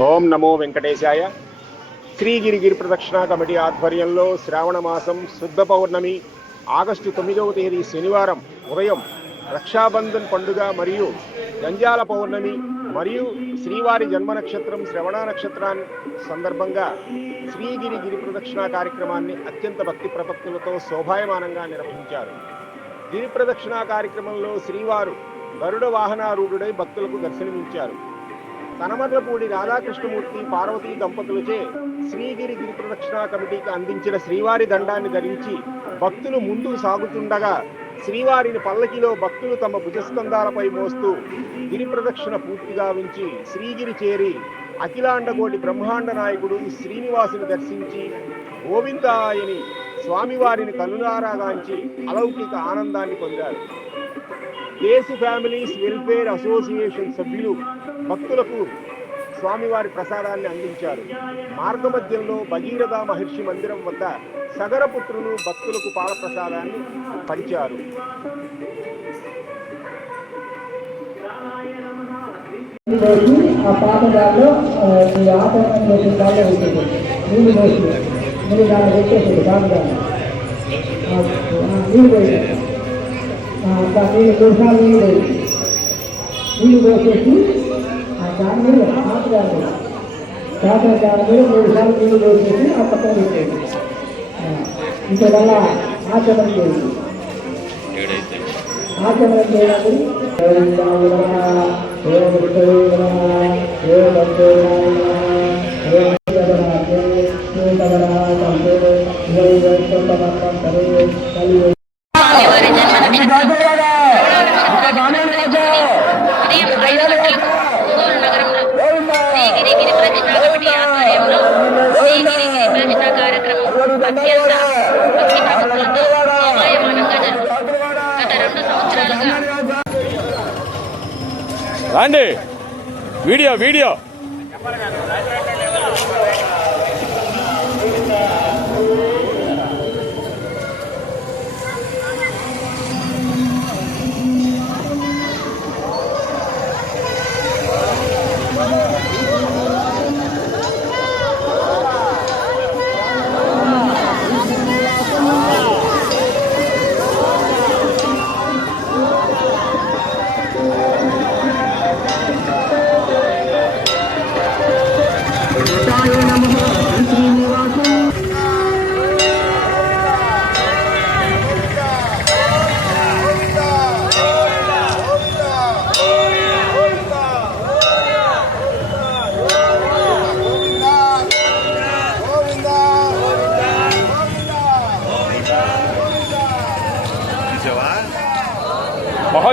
ఓం నమో వెంకటేశాయ. శ్రీగిరి గిరి ప్రదక్షిణ కమిటీ ఆధ్వర్యంలో శ్రావణ మాసం శుద్ధ పౌర్ణమి ఆగస్టు తొమ్మిదవ తేదీ శనివారం ఉదయం రక్షాబంధన్ పండుగ మరియు గంజాల పౌర్ణమి మరియు శ్రీవారి జన్మ నక్షత్రం శ్రవణ నక్షత్రాన్ని సందర్భంగా శ్రీగిరి గిరి ప్రదక్షిణ కార్యక్రమాన్ని అత్యంత భక్తి ప్రపత్తులతో శోభాయమానంగా నిర్వహించారు. గిరి ప్రదక్షిణ కార్యక్రమంలో శ్రీవారు గరుడ వాహనారూఢుడై భక్తులకు దర్శనమిచ్చారు. కనమర్లపూడి రాధాకృష్ణమూర్తి పార్వతీ దంపతులచే శ్రీగిరి గిరి ప్రదక్షిణ కమిటీకి అందించిన శ్రీవారి దండాన్ని ధరించి భక్తులు ముందుకు సాగుతుండగా శ్రీవారిని పల్లకిలో భక్తులు తమ భుజస్కంధాలపై మోస్తూ గిరి ప్రదక్షిణ పూర్తిగా ఉంచి శ్రీగిరి చేరి అఖిలాండకోటి బ్రహ్మాండ నాయకుడు శ్రీనివాసుని దర్శించి గోవిందాయని స్వామివారిని కనులారాగాంచి అలౌకిక ఆనందాన్ని పొందారు. దేశ ఫ్యామిలీస్ వెల్ఫేర్ అసోసియేషన్ సభ్యులు భక్తులకు స్వామివారి ప్రసాదాన్ని అందించారు. మార్గమధ్యంలో భగీరథ మహర్షి మందిరం వద్ద సగరపుత్రులు భక్తులకు పాలప్రసాదాన్ని పంచారు. ఆ పాత ఈ చేసిన దానిలో ఉంటుంది నీళ్ళు పోసి మీరు దాన్ని పెట్టేసింది నీళ్ళు పోయి నీళ్ళు నీళ్ళు పోయి నీళ్ళు పోసేసి దాని మీద పాత దాని మీద పాత దాని మీద మూడు సార్లు నీళ్ళు పోసేసి ఆ పక్కన పెట్టేది ఇంకా ఆచరణ చేయండి. ఆచరణ చేయాలి స్వామివారి జన్మ నక్షత్రం ఉదయం ఐదు గంటలకు ఒంగోలు నగరంలో శ్రీగిరి గిరి కమిటీ ఆధ్వర్యంలో శ్రీగిరి ప్రశ్న కార్యక్రమం అత్యంత భక్తి ప్రపత్తులతో శోభాయమానంగా జరుగుతుంది గత రెండు సంవత్సరాలుగా రండి. Video video.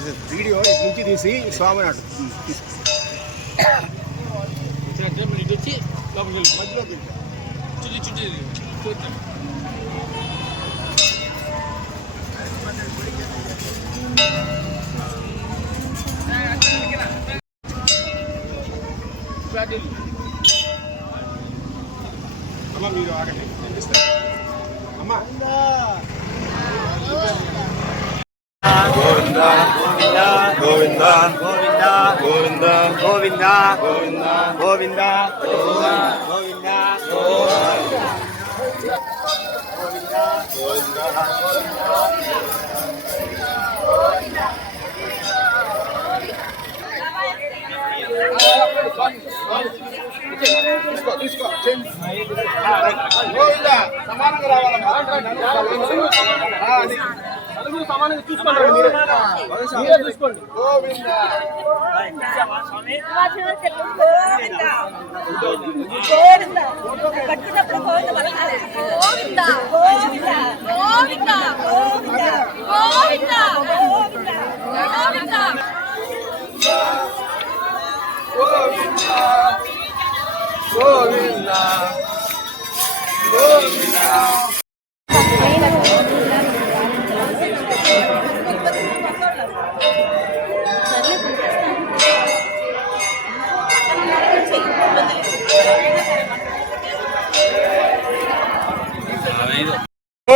ఇదే ఇది కూడా రాజా వీడియో ఇటు నుంచి తీసి స్వామి నాడు అమ్మ మీరు ఆగండి కనిపిస్తారు అమ్మ గోవింద గోవింద గోవింద గోవింద గోవింద గోవింద సమానంగా రావాలమ్మా. నలుగురు సమానంగా చూసుకోండి మీరే మీరే చూసుకోండి. పట్టినప్పుడు గోవింద.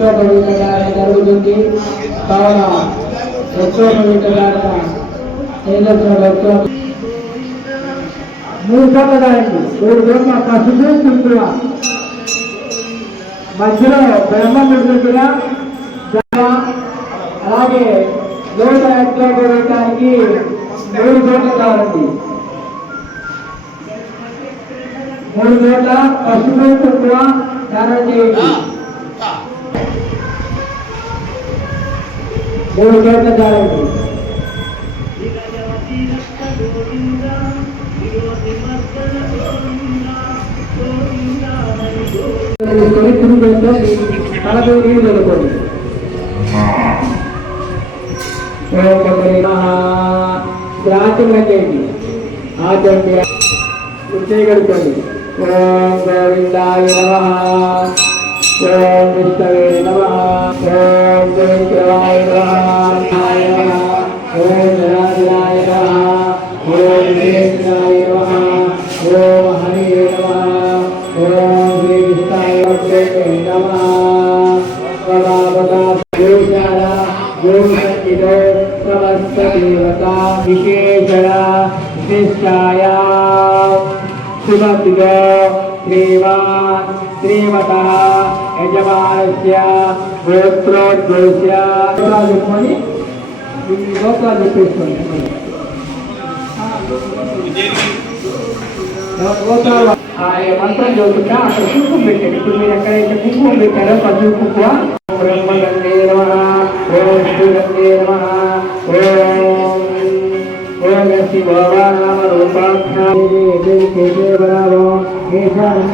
ప్రవేశించడానికి జరుగుతుంది కావున ఎక్కువ ప్రవేశించడానికి ఏదైనా మూడు సంప్రదాయాలు మూడు బ్రహ్మ పశువు మధ్యలో బ్రహ్మముడి దగ్గర అలాగే దేవత ఎట్లా జరగడానికి మూడు చోట్ల కావాలి మూడు చోట్ల పశువు సింధుల మూడు చోట్ల కావాలండి తీసుకొని తిరుగుతుంటే తలకు నీళ్ళు చదువుకోండి ఆచరణ చేయండి ఆచరణ చేయగలుగుతుంది ఓం గోవిందాయ నమ ఓం విష్ణవే నమ. ఓం నమ. ఓం యజమానస్య గోత్రాలు చెప్పుకొని ఈ గోత్రాలు చెప్పేసుకోండి గోత్రాలు మంత్రం చదువుతుంటే అక్కడ కుంకుమ పెట్టండి ఇప్పుడు మీరు ఎక్కడైతే కుంకుమ పెట్టారో పసుపు కుంకుమ బ్రహ్మగంగే నమ ఓం శ్రీగంగే నమ ఓం ఓం శివరామ రూపాఖ్యాయే కేశవరామో श्याम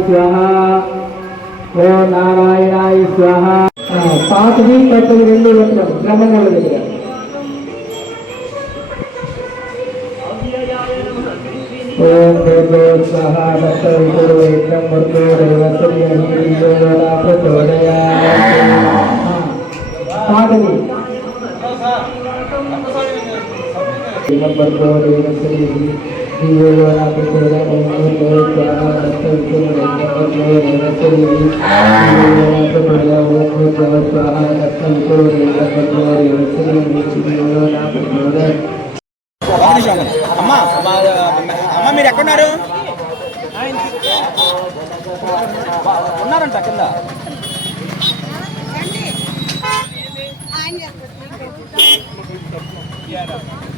स्वाहा ಓ ನಾರಾಯಣಾಯ ಸ್ವಾಹ ಪಾತ್ರಿ ಮತ್ತು ಇಲ್ಲಿ ಒಂದು ಕ್ರಮಗಳಿವೆ ಓಂ ದೇವೋ ಸಹ ಮತ್ತು ಇಬ್ಬರು ಎಂಬತ್ತು ಐವತ್ತು ಪ್ರಚೋದಯ ಪಾದವಿ అమ్మా అమ్మ మీరు ఎక్కడున్నారు ఉన్నారంట కింద Yeah, స్లోగన్ పడుతుందన్నా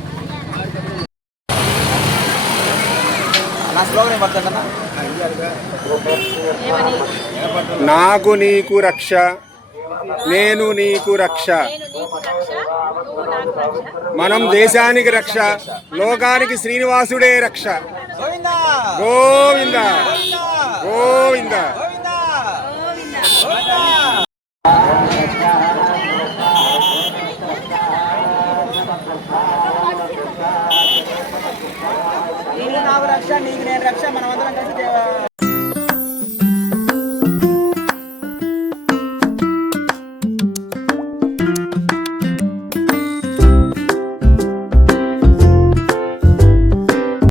నాకు నీకు రక్ష నేను నీకు రక్ష. మనం దేశానికి రక్ష లోకానికి శ్రీనివాసుడే రక్ష. గోవింద గోవింద. రక్ష నీకు నేను రక్ష మనమందరం కలిసి